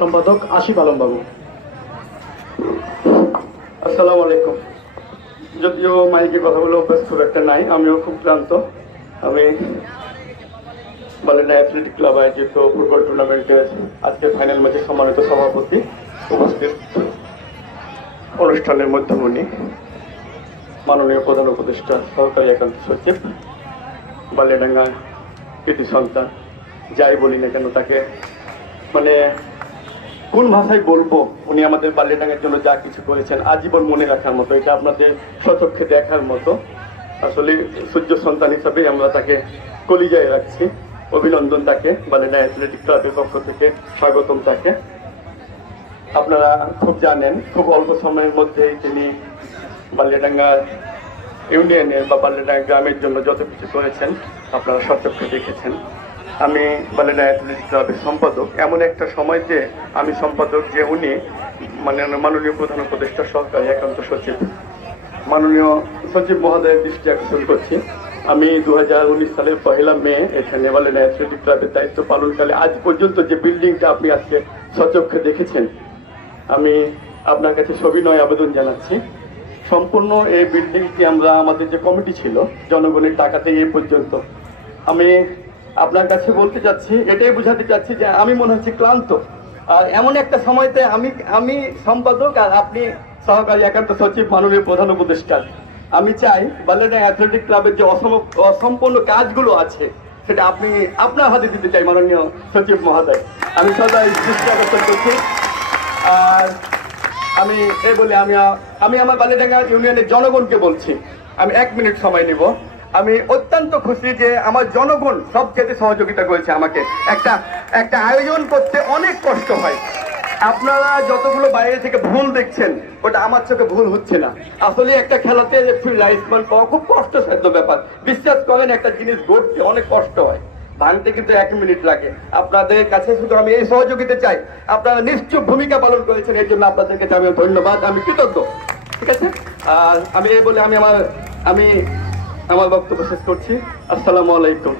সম্পাদক আসিফ আলম বাবু। আসসালামু আলাইকুম। যদিও মাইকে কথা বলে অভ্যাস খুব একটা নাই, আমিও খুব ক্লান্ত। আমি বালেনা অ্যাথলেটিক ক্লাব আয়োজিত ফুটবল টুর্নামেন্টের আজকে ফাইনাল ম্যাচের সম্মানিত সভাপতি, উপস্থিত অনুষ্ঠানের মধ্যমণি মাননীয় প্রধান উপদেষ্টা, সহকারী একান্ত সচিব, বালিয়াডাঙ্গা কৃতি সন্তান, যাই বলি না কেন তাকে মানে কোন ভাষায় বলবো, উনি আমাদের বালিয়াডাঙ্গার জন্য যা কিছু করেছেন আজীবন মনে রাখার মতো, এটা আপনাদের স্বচক্ষে দেখার মতো। আসলে সূর্য সন্তান হিসাবে আমরা তাকে কলিজায় রাখছি। অভিনন্দন তাকে, বালিয়াডাঙ্গা অ্যাথলেটিক ক্লাবের পক্ষ থেকে স্বাগতম তাকে। আপনারা খুব জানেন, খুব অল্প সময়ের মধ্যেই তিনি বালিয়াডাঙ্গা ইউনিয়নের বা বালিয়াডাঙ্গা গ্রামের জন্য যত কিছু করেছেন আপনারা স্বচক্ষে দেখেছেন। আমি বালিয়াডাঙ্গা অ্যাথলেটিক ক্লাবের সম্পাদক, এমন একটা সময়তে আমি সম্পাদক যে উনি মাননীয় প্রধান উপদেষ্টা, সহকারী একান্ত সচিব, মাননীয় সচিব মহোদয়ের দৃষ্টি আকর্ষণ করছি। আমি 2019 সালের 1 মে এখানে বালিয়াডাঙ্গা অ্যাথলেটিক ক্লাবের দায়িত্ব পালনকালে আজ পর্যন্ত যে বিল্ডিংটা আপনি আজকে স্বচক্ষে দেখেছেন, আমি আপনার কাছে সবিনয় আবেদন জানাচ্ছি, সম্পূর্ণ এই বিল্ডিংটি আমরা আমাদের যে কমিটি ছিল জনগণের টাকাতে এই পর্যন্ত, আমি আপনার কাছে বলতে চাচ্ছি, এটাই বোঝাতে চাচ্ছি যে আমি মনে হচ্ছে ক্লান্ত। আর এমন একটা সময়তে আমি সম্পাদক আর আপনি সহকারী একান্ত সচিব, মাননীয় প্রধান উপদেষ্টা। আমি চাই বালিয়াডাঙ্গা অ্যাথলেটিক ক্লাবের যে অসম্পূর্ণ কাজগুলো আছে সেটা আপনি আপনার হাতে দিতে চাই মাননীয় সচিব মহোদয়। আমি সদাই দৃষ্টি আকর্ষণ করছি। আর আমি এই বলে আমি আমার বালিয়াডাঙ্গা ইউনিয়নের জনগণকে বলছি, আমি 1 মিনিট সময় নিব। আমি অত্যন্ত খুশি যে আমার জনগণ সবচেয়ে সহযোগিতা করেছে আমাকে। একটা আয়োজন করতে অনেক কষ্ট হয়। আপনারা যতগুলো বাইরে থেকে ভুল দেখছেন ওটা আমার চোখে ভুল হচ্ছে না। আসলে একটা খেলাতে প্রাইজ পাওয়া খুব কষ্টসাধ্য ব্যাপার। বিশ্বাস করেন, একটা জিনিস গড়তে অনেক কষ্ট হয়, ভাঙতে কিন্তু 1 মিনিট লাগে। আপনাদের কাছে শুধু আমি এই সহযোগিতা চাই, আপনারা নিশ্চয় ভূমিকা পালন করেছেন, এই জন্য আপনাদের কাছে আমি ধন্যবাদ, আমি কৃতজ্ঞ। ঠিক আছে, আর আমি এই বলে আমি আমার বক্তব্য শেষ করছি। আসসালামু আলাইকুম।